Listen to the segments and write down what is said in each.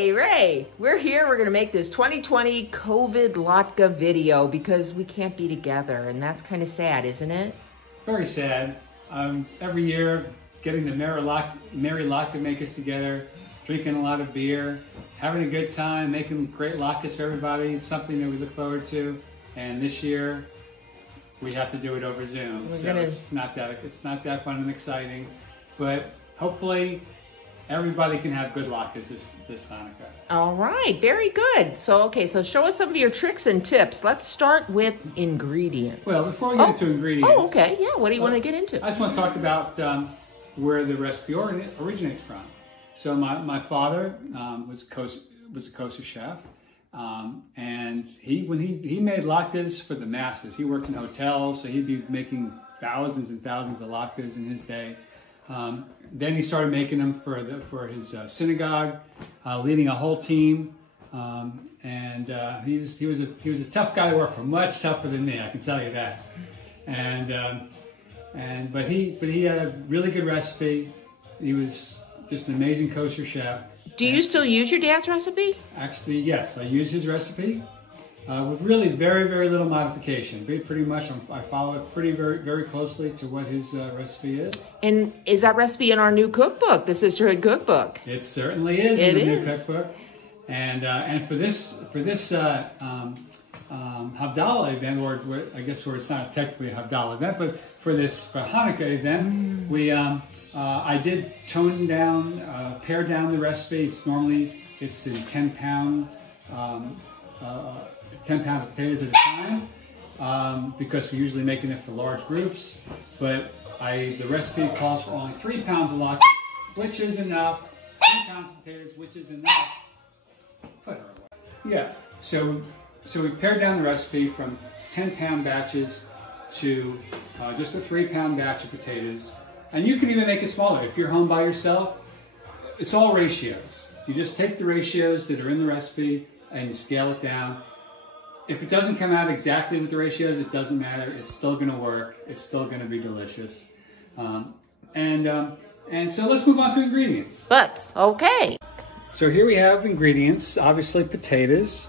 Hey, Ray, we're here. We're going to make this 2020 COVID Latke video because we can't be together, and that's kind of sad, isn't it? Very sad. Every year, getting the Merry Latke makers together, drinking a lot of beer, having a good time, making great latkes for everybody. It's something that we look forward to. And this year, we have to do it over Zoom. It's not that fun and exciting, but hopefully everybody can have good latkes this Hanukkah. All right, very good. So show us some of your tricks and tips. Let's start with ingredients. Well, before we get into ingredients. Oh, okay. Yeah, what do you want to get into? I just want to talk about where the recipe originates from. So my father was a kosher chef, and when he made latkes for the masses. He worked in hotels, so he'd be making thousands and thousands of latkes in his day. Then he started making them for his synagogue, leading a whole team, and he was a tough guy to work for, much tougher than me, I can tell you that. But he had a really good recipe. He was just an amazing kosher chef. Do you still use your dad's recipe? Actually, yes, I use his recipe. With really very, very little modification. Pretty much, I follow it very closely to what his recipe is. And is that recipe in our new cookbook, the Sisterhood Cookbook? It certainly is in the new cookbook. And for this Havdalah event, or I guess it's not technically a Havdalah event, but for Hanukkah event, I did pare down the recipe. It's in 10 pounds of potatoes at a time, because we're usually making it for large groups. But the recipe calls for only 3 pounds of latkes, which is enough. 3 pounds of potatoes, which is enough. Put her away. Yeah. So we pared down the recipe from 10-pound batches to just a 3-pound batch of potatoes. And you can even make it smaller. If you're home by yourself, it's all ratios. You just take the ratios that are in the recipe and you scale it down. If it doesn't come out exactly with the ratios, it doesn't matter. It's still going to work. It's still going to be delicious. And so let's move on to ingredients. Okay. So here we have ingredients. Obviously potatoes,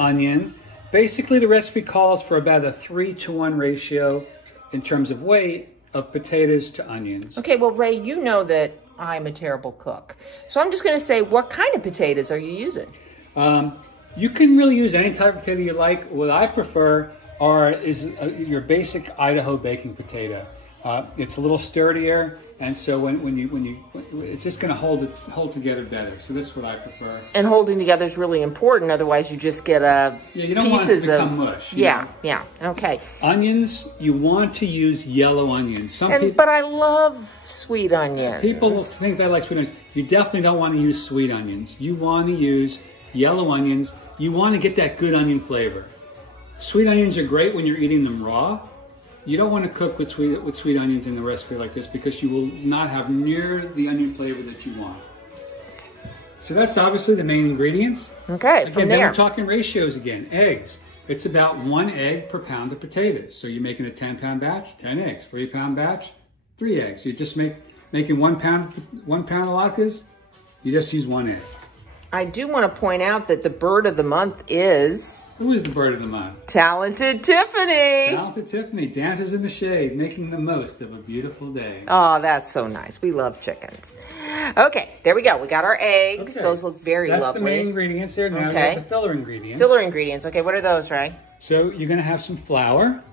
onion. Basically the recipe calls for about a 3-to-1 ratio in terms of weight of potatoes to onions. Okay, well, Ray, you know that I'm a terrible cook. So I'm just going to say, what kind of potatoes are you using? You can really use any type of potato you like. What I prefer is your basic Idaho baking potato. It's a little sturdier, and so when you it's just going to hold together better. So that's what I prefer. And holding together is really important. Otherwise, you just get you don't pieces want it to become mush. Yeah. Okay. Onions, you want to use yellow onions. But I love sweet onions. People think they like sweet onions. You definitely don't want to use sweet onions. You want to use yellow onions. You want to get that good onion flavor. Sweet onions are great when you're eating them raw. You don't want to cook with sweet onions in the recipe like this, because you will not have near the onion flavor that you want. So that's obviously the main ingredients. Okay, again, then we're talking ratios again. Eggs. It's about 1 egg per pound of potatoes. So you're making a 10-pound batch, 10 eggs. 3-pound batch, 3 eggs. You're just making 1 pound of latkes. You just use 1 egg. I do want to point out that the bird of the month is... Who is the bird of the month? Talented Tiffany. Talented Tiffany dances in the shade, making the most of a beautiful day. Oh, that's so nice. We love chickens. Okay, there we go. We got our eggs. Okay. Those look very lovely. That's the main ingredients there. Now we got the filler ingredients. Filler ingredients. Okay, what are those, Ray? So you're going to have some flour.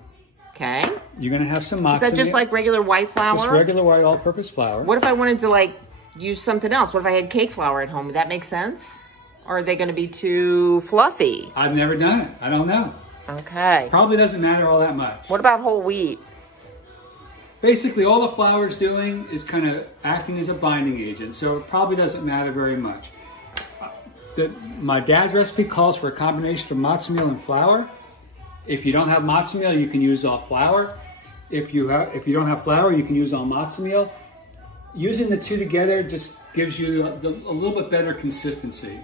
Okay. You're going to have some matzo. Is that just like regular white flour? Just regular white all-purpose flour. What if I wanted to use something else? What if I had cake flour at home? Would that make sense? Or are they going to be too fluffy? I've never done it. I don't know. Okay. Probably doesn't matter all that much. What about whole wheat? Basically, all the flour is doing is kind of acting as a binding agent, so it probably doesn't matter very much. My dad's recipe calls for a combination of matzo meal and flour. If you don't have matzo meal, you can use all flour. If you don't have flour, you can use all matzo meal. Using the two together just gives you a little bit better consistency.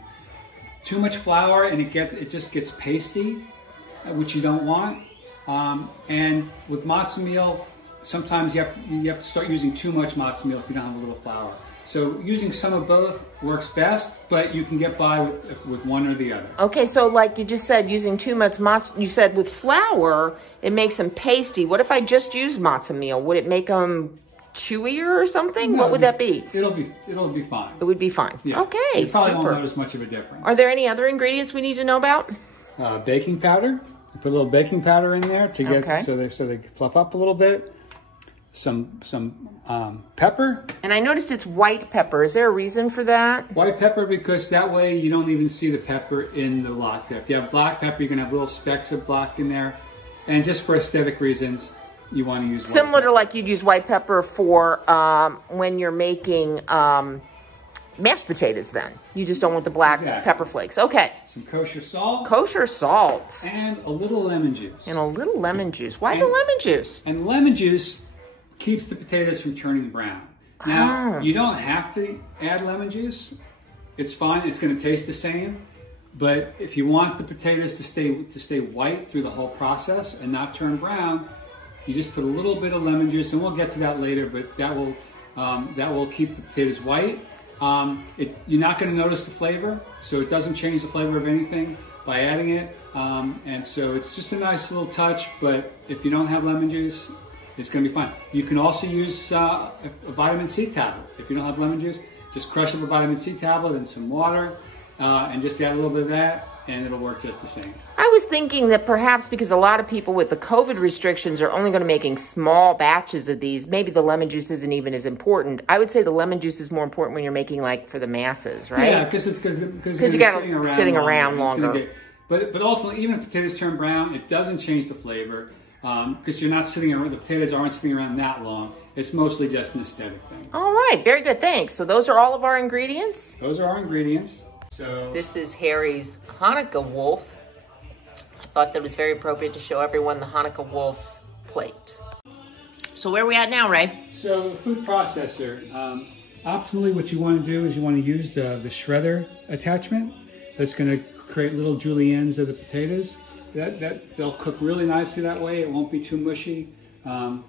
Too much flour and it just gets pasty, which you don't want. And with matzo meal, sometimes you have to start using too much matzo meal if you don't have a little flour. So using some of both works best, but you can get by with one or the other. Okay, so like you just said, using too much matzo, you said with flour, it makes them pasty. What if I just use matzo meal? Would it make them chewier or something? No, what would that be? It'll be fine. It would be fine. Yeah. Okay, you probably super. won't notice much of a difference. Are there any other ingredients we need to know about? Baking powder. You put a little baking powder in there to get so they fluff up a little bit. Some pepper. And I noticed it's white pepper. Is there a reason for that? White pepper because that way you don't even see the pepper in the latke. If you have black pepper, you're gonna have little specks of black in there. And just for aesthetic reasons, you want to use white similar pepper. to like you'd use white pepper for when you're making mashed potatoes then. You just don't want the black pepper flakes. Okay. Some kosher salt. Kosher salt. And a little lemon juice. And a little lemon juice. Why the lemon juice? And lemon juice keeps the potatoes from turning brown. Now, you don't have to add lemon juice. It's fine. It's going to taste the same. But if you want the potatoes to stay white through the whole process and not turn brown, you just put a little bit of lemon juice, and we'll get to that later, but that will keep the potatoes white. You're not going to notice the flavor, so it doesn't change the flavor of anything by adding it. And so it's just a nice little touch, but if you don't have lemon juice, it's going to be fine. You can also use a vitamin C tablet. If you don't have lemon juice, just crush up a vitamin C tablet and some water, and just add a little bit of that, and it'll work just the same. I was thinking that perhaps because a lot of people with the COVID restrictions are only going to be making small batches of these, maybe the lemon juice isn't even as important. I would say the lemon juice is more important when you're making like for the masses, right? Yeah, because you got it sitting around longer. But ultimately, even if potatoes turn brown, it doesn't change the flavor because you're not sitting around. The potatoes aren't sitting around that long. It's mostly just an aesthetic thing. All right, very good. Thanks. So those are all of our ingredients. Those are our ingredients. So this is Harry's Hanukkah wolf. I thought that was very appropriate to show everyone the Hanukkah wolf plate. So where are we at now, Ray? So the food processor. Optimally, what you want to do is you want to use the shredder attachment. That's going to create little juliennes of the potatoes. They'll cook really nicely that way. It won't be too mushy, and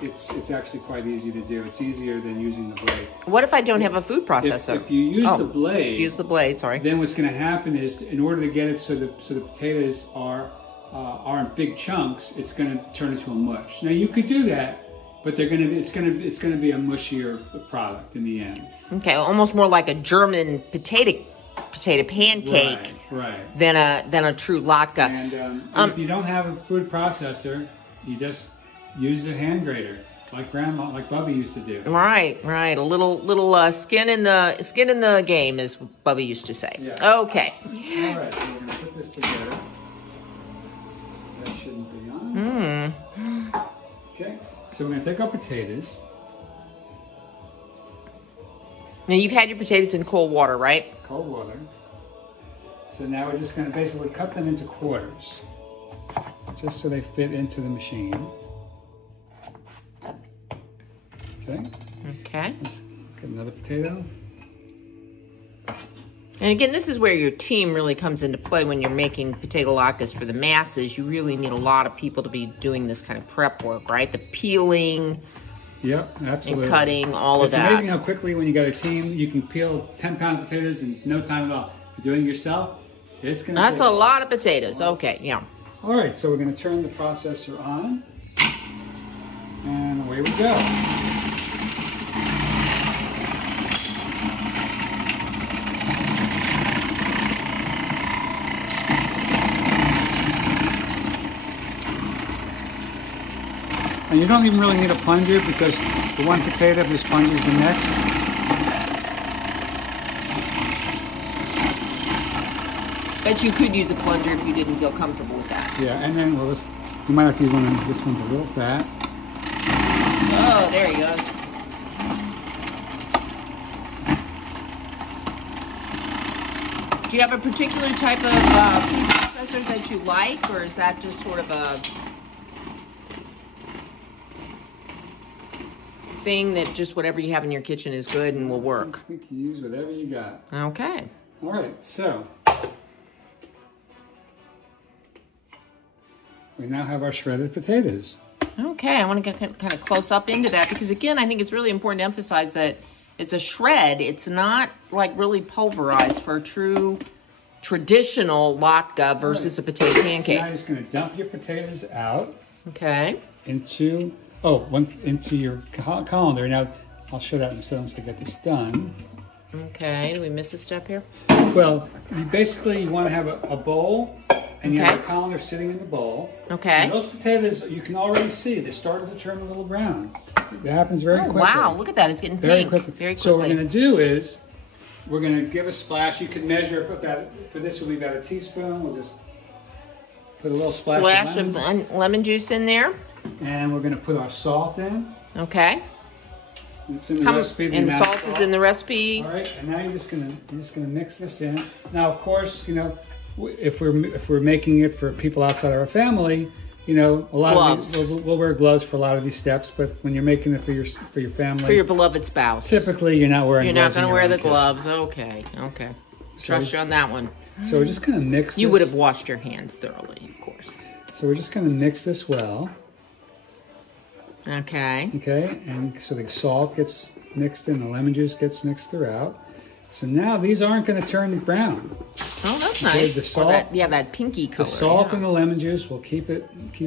it's actually quite easy to do. It's easier than using the blade. What if I don't have a food processor? If you use the blade, use the blade. Sorry. Then what's going to happen is, in order to get it so the potatoes are in big chunks, it's going to turn into a mush. Now you could do that, but it's going to be a mushier product in the end. Okay, almost more like a German potato pancake, right. than a true latke. And if you don't have a food processor, you just use a hand grater, like Bubby used to do. Right. A little skin in the game, as Bubby used to say. Yeah. Okay. All right, so we're gonna put this together. That shouldn't be on. Okay, so we're gonna take our potatoes. Now you've had your potatoes in cold water, right? Cold water. So now we're just gonna basically cut them into quarters, just so they fit into the machine. Okay. Let's get another potato. And again, this is where your team really comes into play when you're making potato latkes for the masses. You really need a lot of people to be doing this kind of prep work, right? The peeling. Yep, absolutely. And cutting, all of that. It's amazing how quickly, when you got a team, you can peel 10-pound potatoes in no time at all. If you're doing it yourself, it's going to That's a lot of potatoes. Okay, yeah. All right, so we're going to turn the processor on. And away we go. And you don't even really need a plunger because the one potato just plunges the next. Bet you could use a plunger if you didn't feel comfortable with that. Yeah, and then you might have to use one. This one's a little fat. Oh, there he goes. Do you have a particular type of processor that you like, or is that just sort of a thing that just whatever you have in your kitchen is good and will work? I think you use whatever you got. Okay. All right, so we now have our shredded potatoes. Okay, I want to get kind of close up into that because, again, I think it's really important to emphasize that it's a shred. It's not like really pulverized for a true traditional latke versus a potato pancake. So now you're just going to dump your potatoes out. Okay. Into your colander. Now, I'll show that in a second once I get this done. Okay, do we miss a step here? Well, you want to have a bowl, and you have a colander sitting in the bowl. Okay. And those potatoes, you can already see, they're starting to turn a little brown. It happens very quickly. Wow, look at that. It's getting very pink. quickly. Very quickly. So what we're going to do is, we're going to give a splash. You can measure about, for this will be about a teaspoon. We'll just put a little splash of lemon juice in there. And we're going to put our salt in. Okay. It's in the recipe. And the salt is in the recipe. All right, and now you're just gonna mix this in. Now, of course, you know, if we're making it for people outside our family, you know, a lot gloves. of these, we'll wear gloves for a lot of these steps. But when you're making it for your family, for your beloved spouse, typically you're not wearing. You're gloves not going to wear the kitchen. gloves. Okay. Okay. Trust you on that one. So we're just gonna mix. You would have washed your hands thoroughly, of course. So we're just gonna mix this well. Okay. Okay, and so the salt gets mixed in, the lemon juice gets mixed throughout. So now these aren't going to turn brown. Oh, that's nice. The salt, that pinky color. The salt and the lemon juice will keep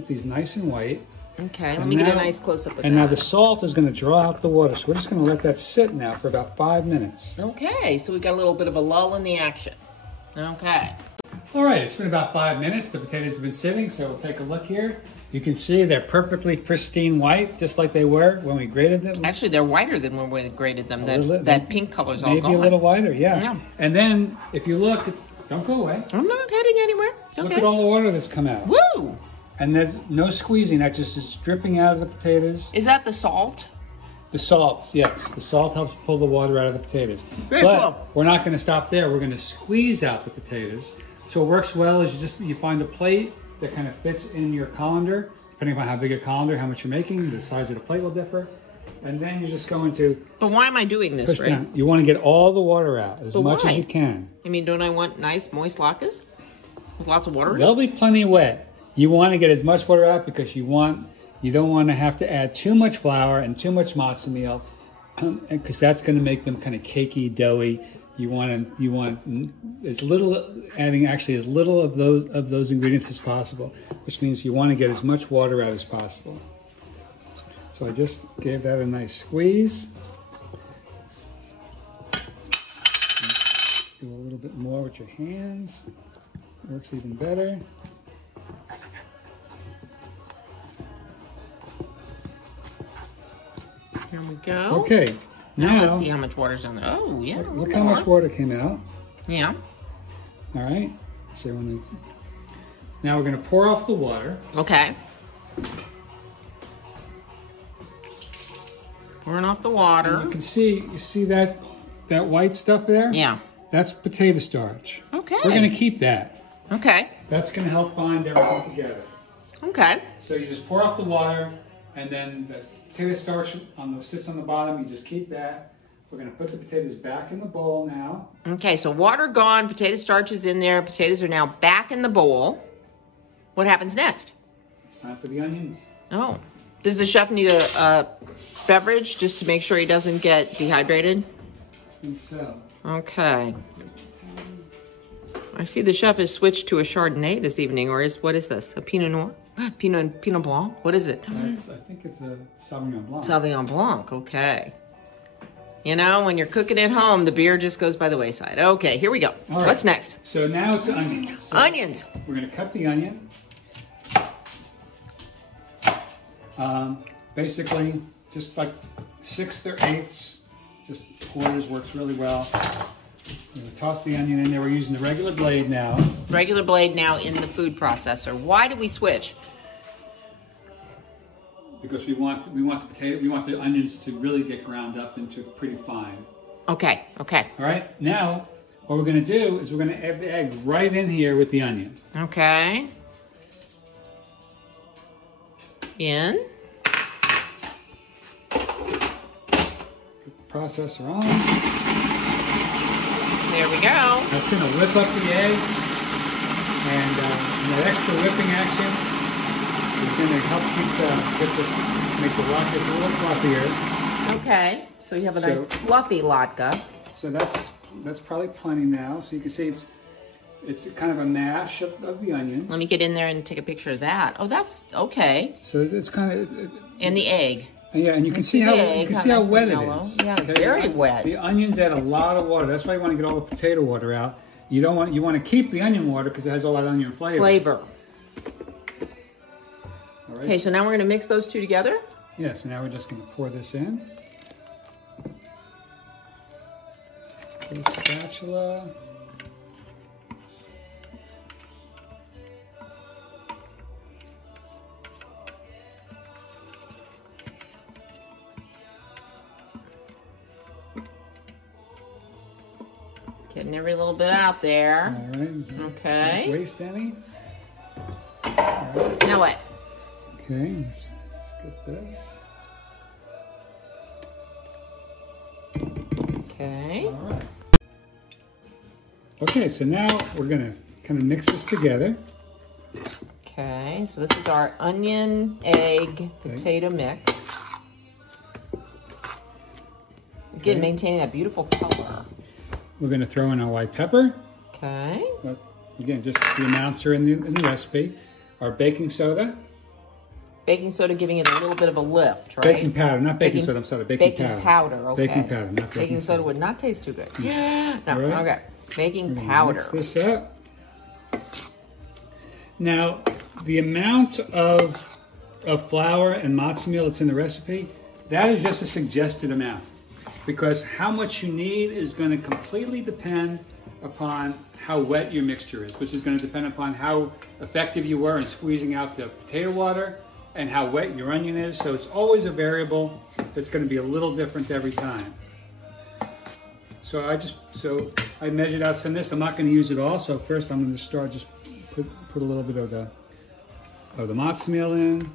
these nice and white. Okay, let me get a nice close up of that. And now the salt is going to draw out the water. So we're just going to let that sit now for about 5 minutes. Okay, so we got a little bit of a lull in the action. Okay. All right, it's been about 5 minutes. The potatoes have been sitting, so we'll take a look here. You can see they're perfectly pristine white, just like they were when we grated them. Actually, they're whiter than when we grated them. That pink color's all gone. Maybe a little whiter, yeah. And then, if you look, don't go away. I'm not heading anywhere. Okay. Look at all the water that's come out. Woo! And there's no squeezing. That just is dripping out of the potatoes. Is that the salt? The salt, yes. The salt helps pull the water out of the potatoes. Very cool. We're not going to stop there. We're going to squeeze out the potatoes. So it works well as you find a plate that kind of fits in your colander. Depending on how big a colander, how much you're making, the size of the plate will differ. And then you're just going to... But why am I doing this, Ray? Down. You want to get all the water out as much as you can. I mean, don't I want nice, moist latkes with lots of water in it? They'll be plenty wet. You want to get as much water out because you don't want to have to add too much flour and too much matzo meal, because that's going to make them kind of cakey, doughy. You want as little, adding actually as little of those ingredients as possible, which means you want to get as much water out as possible. So I just gave that a nice squeeze. Do a little bit more with your hands. It works even better. Here we go. Okay. Now let's see how much water's down there. Oh, yeah. Look how much water came out. Yeah. All right. So now we're going to pour off the water. Okay. Pouring off the water. And you see that white stuff there? Yeah. That's potato starch. Okay. We're going to keep that. Okay. That's going to help bind everything together. Okay. So you just pour off the water, and then the potato starch sits on the bottom. You just keep that. We're going to put the potatoes back in the bowl now. Okay, so water gone, potato starch is in there. Potatoes are now back in the bowl. What happens next? It's time for the onions. Oh. Does the chef need a beverage just to make sure he doesn't get dehydrated? I think so. Okay. I see the chef has switched to a Chardonnay this evening, or what is this? A Pinot Noir? Pinot Blanc? What is it? I think it's a Sauvignon Blanc. Sauvignon Blanc, okay. You know, when you're cooking at home, the beer just goes by the wayside. Okay, here we go. All right. What's next? So now it's onions. So onions. We're going to cut the onion. Basically, just like 1/6 or 1/8, just quarters works really well. We're going to toss the onion in there. We're using the regular blade now. Regular blade now in the food processor. Why did we switch? Because we want the onions to really get ground up into pretty fine. Okay, okay. All right. Now, what we're going to do is we're going to add the egg right in here with the onion. Okay. In. Put the processor on. There we go. That's going to whip up the eggs, and that extra whipping action is going to help make the latkes a little fluffier. Okay, so you have a nice fluffy latke. So that's probably plenty now. So you can see it's kind of a mash of the onions. Let me get in there and take a picture of that. Oh, that's okay. So it's kind of and the egg. Yeah, and you can see how wet it is. Yeah, it's very wet. The onions add a lot of water. That's why you want to get all the potato water out. You want to keep the onion water because it has all that onion flavor. All right. Okay, so now we're going to mix those two together? Yeah, so now we're just going to pour this in. With a spatula. Getting every little bit out there. All right. Okay. Don't waste any. All right. Now what? Okay, let's get this. Okay. All right. Okay, so now we're going to kind of mix this together. Okay, so this is our onion, egg, potato mix. Again, maintaining that beautiful color. We're going to throw in our white pepper. Okay. Again, just the amounts are in the recipe. Our baking soda. Baking soda giving it a little bit of a lift, right? Baking powder, not baking soda, I'm sorry, baking powder. Baking powder, okay. Baking powder, not baking soda would not taste too good. Yeah. No, right. Okay. Baking powder. Mix this up. Now, the amount of flour and matzo meal that's in the recipe, that is just a suggested amount. Because how much you need is going to completely depend upon how wet your mixture is, which is going to depend upon how effective you were in squeezing out the potato water and how wet your onion is. So it's always a variable that's going to be a little different every time. So I measured out some of this. I'm not going to use it all. So first I'm going to start just put a little bit of the matzo meal in.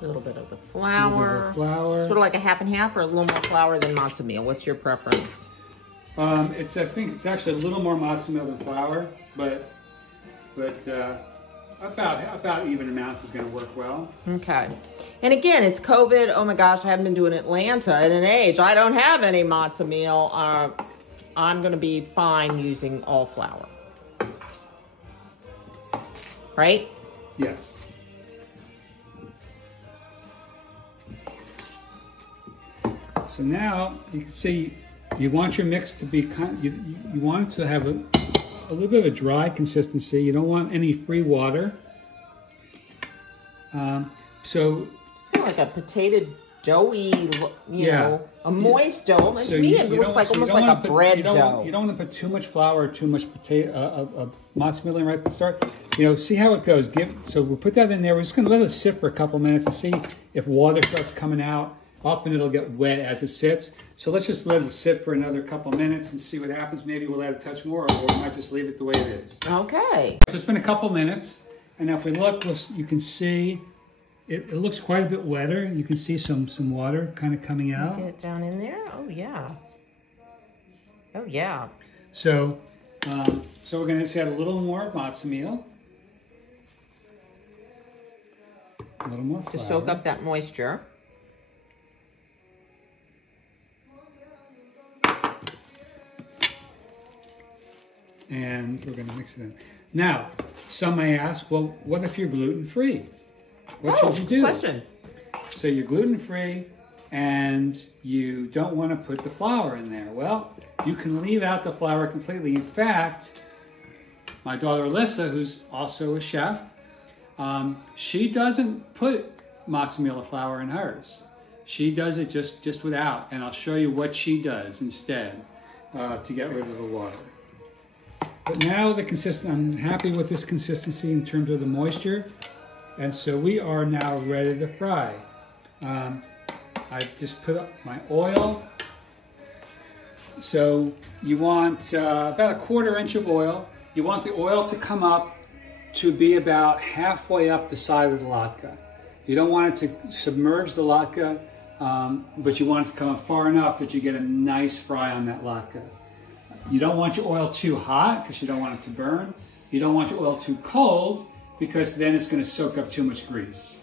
A little bit of the flour. Sort of like a half and half, or a little more flour than matzo meal. What's your preference? I think it's actually a little more matzo meal than flour, but about even amounts is going to work well. Okay. And again, it's COVID. Oh my gosh, I haven't been doing Atlanta in an age. I don't have any matzo meal. I'm going to be fine using all flour. Right? Yes. So now you can see you want your mix to be you want it to have a little bit of a dry consistency. You don't want any free water. So it's kind of like a potato doughy, you know, a moist dough. To me, it looks like almost like a bread dough. You don't want to put too much flour or too much potato matzo meal in right at the start. See how it goes. So we'll put that in there. We're just going to let it sit for a couple minutes and see if water starts coming out. Often it'll get wet as it sits. So let's just let it sit for another couple minutes and see what happens. Maybe we'll add a touch more, or we might just leave it the way it is. Okay. So it's been a couple minutes, and now if we look, you can see it looks quite a bit wetter. You can see some water kind of coming out. Get it down in there. Oh yeah. Oh yeah. So we're going to just add a little more matzo meal. A little more flour. To soak up that moisture. And we're going to mix it in. Now, some may ask, well, what if you're gluten-free? What should you do? Question. So you're gluten-free and you don't want to put the flour in there. Well, you can leave out the flour completely. In fact, my daughter Alyssa, who's also a chef, she doesn't put matzo meal flour in hers. She does it just without, and I'll show you what she does instead to get rid of the water. But now I'm happy with this consistency in terms of the moisture. And so we are now ready to fry. I just put up my oil. So you want about 1/4 inch of oil. You want the oil to come up to be about halfway up the side of the latke. You don't want it to submerge the latke, but you want it to come up far enough that you get a nice fry on that latke. You don't want your oil too hot because you don't want it to burn. You don't want your oil too cold because then it's going to soak up too much grease.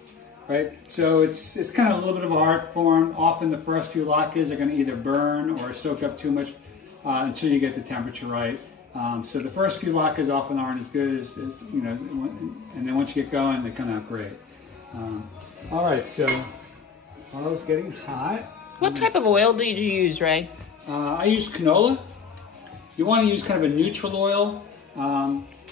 right? So it's kind of a little bit of an art form. Often the first few latkes are going to either burn or soak up too much until you get the temperature right. So the first few latkes often aren't as good as you know, and then once you get going, they come out great. All right, so oil's getting hot. What type of oil do you use, Ray? I use canola. You want to use kind of a neutral oil.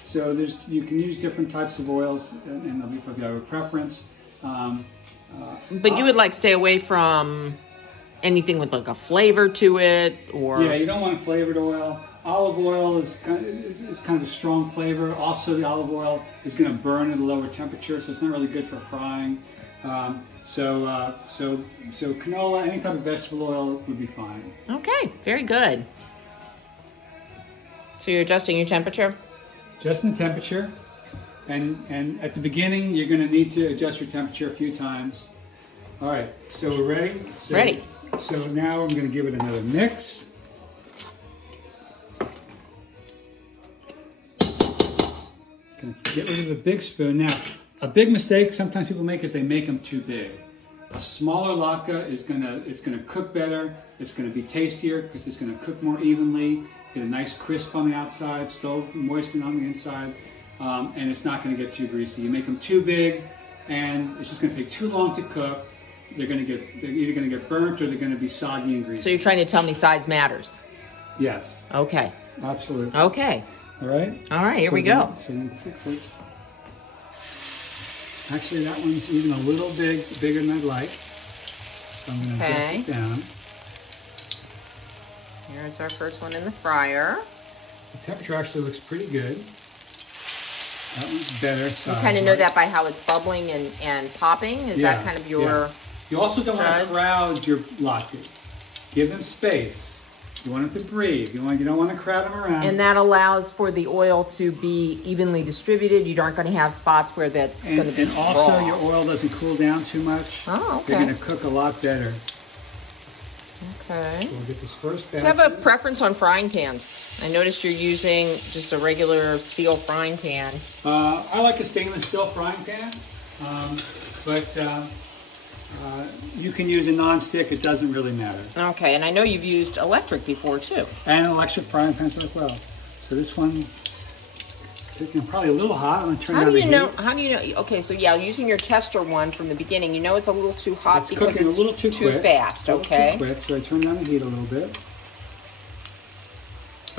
So you can use different types of oils, and they'll be if you have a preference. But you would like stay away from anything with like a flavor to it, or yeah, you don't want a flavored oil. Olive oil is kind of a strong flavor. Also, the olive oil is going to burn at a lower temperature, so it's not really good for frying. So canola, any type of vegetable oil would be fine. Okay, very good. So you're adjusting your temperature? Adjusting the temperature, and at the beginning, you're going to need to adjust your temperature a few times. All right, so we're ready? Ready. So now I'm going to give it another mix. Get rid of the big spoon. Now, a big mistake sometimes people make is they make them too big. A smaller latke is gonna cook better. It's gonna be tastier because it's gonna cook more evenly. Get a nice crisp on the outside, still moistened on the inside, and it's not gonna get too greasy. You make them too big, and it's just gonna take too long to cook. They're either gonna get burnt or they're gonna be soggy and greasy. So you're trying to tell me size matters? Yes. Okay. Absolutely. Okay. All right. All right. Here we go. Actually, that one's even a little bigger than I'd like. So I'm going to adjust it down. Here's our first one in the fryer. The temperature actually looks pretty good. That one's better. You kind of know that by how it's bubbling and popping? Is that kind of your... Yeah. You also don't want to crowd your latkes. Give them space. You want them to breathe. You don't want to crowd them around. And that allows for the oil to be evenly distributed. You aren't going to have spots where that's going to be And also your oil doesn't cool down too much. Oh, okay. They're going to cook a lot better. Okay. So we'll get this first batch. Do you have a preference on frying pans? I noticed you're using just a regular steel frying pan. I like a stainless steel frying pan, but you can use a non-stick. It doesn't really matter. Okay, and I know you've used electric before too. And electric frying pans as well. So this one, probably a little hot. I'm going to turn down the heat. How do you know? Okay, so yeah, using your tester one from the beginning, you know it's a little too hot because cooking it's a little too fast. Okay. Too quick, so I turn down the heat a little bit.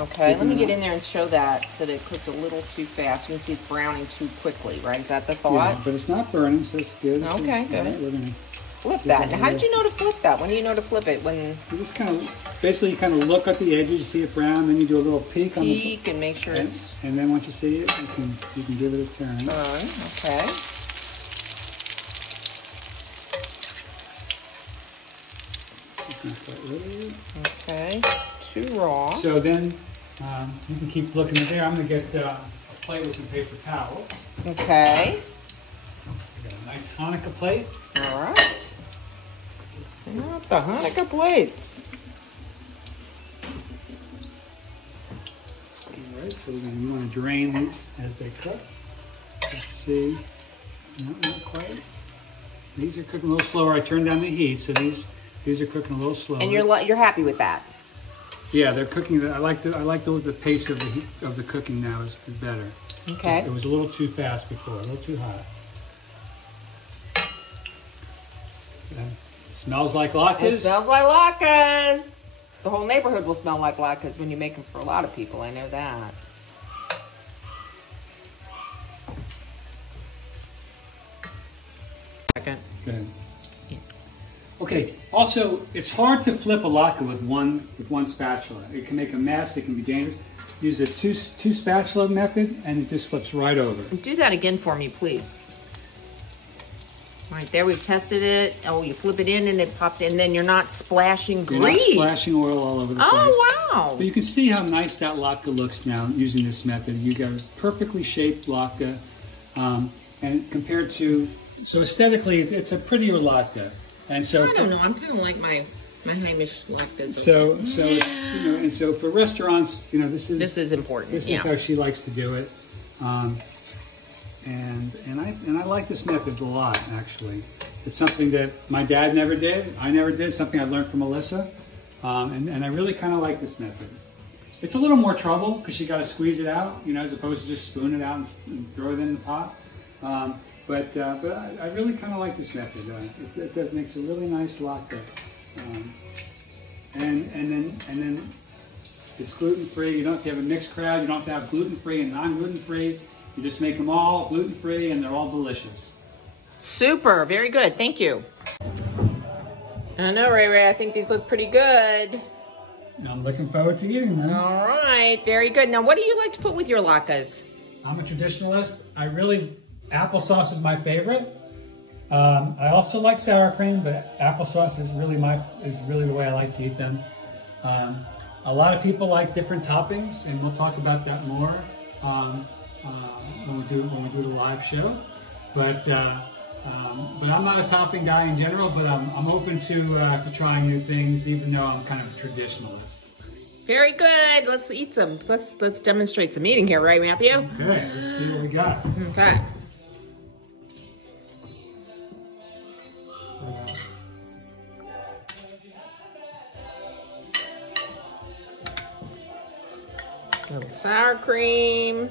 Okay, let me get in there and show that it cooked a little too fast. You can see it's browning too quickly, right? Is that the thought? Yeah, but it's not burning, so it's good. Okay, good. Right, we're gonna flip that. Now, how did you know to flip that? When do you know to flip it? When you just kind of, basically, you kind of look at the edges, you see it brown, then you do a little peek on the and make sure it's. And then once you see it, you can give it a turn. Okay. Okay. Too raw. So then you can keep looking at there. I'm going to get a plate with some paper towel. Okay. So we got a nice Hanukkah plate. All right. Not the Hanukkah plates. All right, so you want to drain these as they cook. Let's see. No, not quite. These are cooking a little slower. I turned down the heat, so these are cooking a little slower. And you're happy with that? Yeah, they're cooking. I like the pace of the cooking now is better. Okay. It was a little too fast before, a little too hot. It smells like latkes. It smells like latkes. The whole neighborhood will smell like latkes when you make them for a lot of people. I know that. Second. Good. Okay. Also, it's hard to flip a latke with one spatula. It can make a mess. It can be dangerous. Use a two spatula method, and it just flips right over. Do that again for me, please. Right there, we've tested it. Oh, you flip it in and it pops in, and then you're not splashing grease. You're not splashing oil all over the place. Oh, wow. But you can see how nice that latke looks now using this method. You got a perfectly shaped latke, and compared to, so aesthetically, it's a prettier latke. And so I don't know. I'm kind of like my Heimish latkes. So it's, and so for restaurants, this is important. This is how she likes to do it. And I like this method a lot, actually. It's something that my dad never did. I never did, something I learned from Melissa. And I really kind of like this method. It's a little more trouble because you got to squeeze it out, you know, as opposed to just spoon it out and throw it in the pot. But I really kind of like this method. It makes a really nice latte. And then it's gluten-free. You don't have to have a mixed crowd. You don't have to have gluten-free and non-gluten-free. You just make them all gluten-free and they're all delicious. Super, very good, thank you. I know, Ray, I think these look pretty good. I'm looking forward to eating them. All right, very good. Now, what do you like to put with your latkes? I'm a traditionalist. Applesauce is my favorite. I also like sour cream, but applesauce is really the way I like to eat them. A lot of people like different toppings, and we'll talk about that more when we do the live show. But I'm not a topping guy in general, but I'm open to trying new things, even though I'm kind of a traditionalist. Very good. Let's eat some. Let's demonstrate some eating here, right, Matthew? Okay, let's see what we got. Okay. A little sour cream.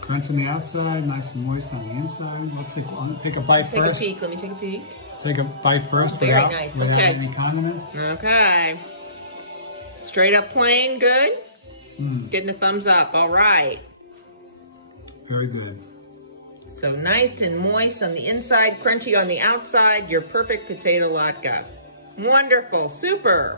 Crunch on the outside, nice and moist on the inside. Let's take a bite first. Take a peek. Let me take a peek. Take a bite first. Very nice. Okay. Any condiments. Okay. Straight up plain, good? Getting a thumbs up. All right. Very good. So nice and moist on the inside, crunchy on the outside. Your perfect potato latke. Wonderful. Super.